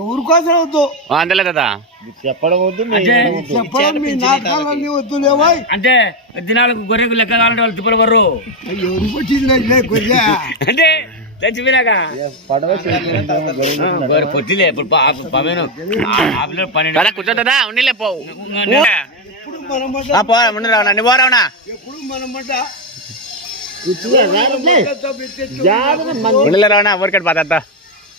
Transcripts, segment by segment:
ఎవరి కోసం వద్దు అందులే కదా చెప్పడం అంటే పెద్దనాలకు గొర్రె లెక్క కావాలంటే వాళ్ళు తిప్పరు ఎవరు అంటే చచ్చిపోయినాకొద్దిలే ఇప్పుడు రావణ ఎవరికి పదార్థ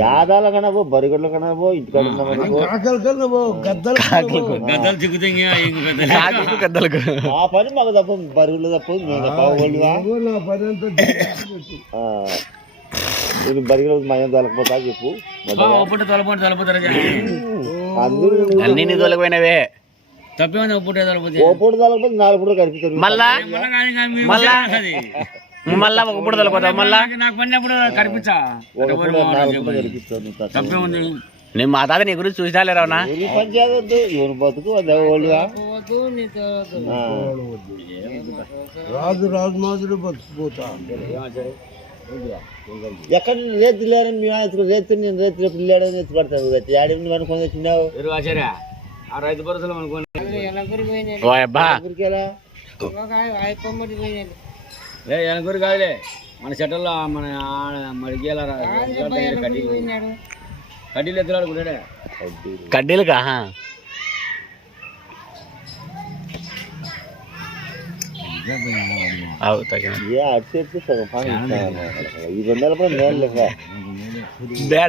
యాదాల కనబో బరిగడ్ల కనబో ఇంటికడ్లకు ఆ పని మాకు తప్ప బరుగులు తప్పదు బరిగలు మయం తలకపోతా చెప్పు తొలగిపోయినవే తప్పిపోతే ఒప్పుడు తలకపోతే నాలుగు కనిపిస్తుంది మళ్ళీ మళ్ళా ఒక మళ్ళా నాకు నీ గురించి చూసినా లేరావునా రాజు రాజమాసుడు బతుకుపోతా ఎక్కడ రేతి లేరని మేము నేను రేతి రేపు లేడని రేతి పడతాను రైతు ఆడి అనుకొని రైతు భరోసలో ஏய் எனக்கு ஒரு காதலே மன செட்டெல்லாம் கேள கடியில் எத்தனை கூட கடிலுக்கா ஏன் அடிச்சு அடிச்சு இது வந்தாலும் மேல இல்லை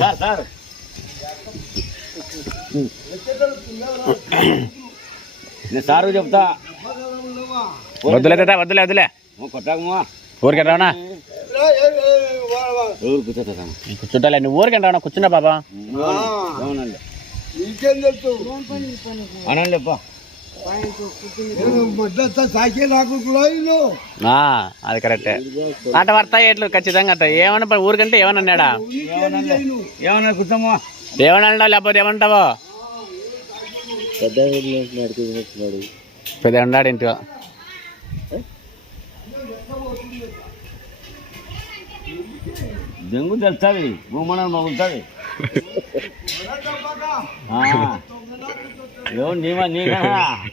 சார் சார் இந்த சார் ஜப்தா வதுல தாத்தா வதுல வதுல கொட்டாகுமா ஊர் கட்டுறானா ஊர் குச்சத்தான் குச்சுட்டால நீ ஊர் கண்டானா குச்சுனா பாபா அவன் இல்லப்பா అది కరెక్ట్ అంటే పడతాయి ఎట్లు ఖచ్చితంగా అంట ఏమన్నా ఊరికంటే ఏమన్నా అన్నాడా ఏమన్నా కుట్టమో ఏమన్నా లేకపోతే ఏమంటావో పెద్ద ఉన్నాడు ఇంటి దెంగు తెలుస్తుంది భూమడ మగుతుంది 有你们，你看看。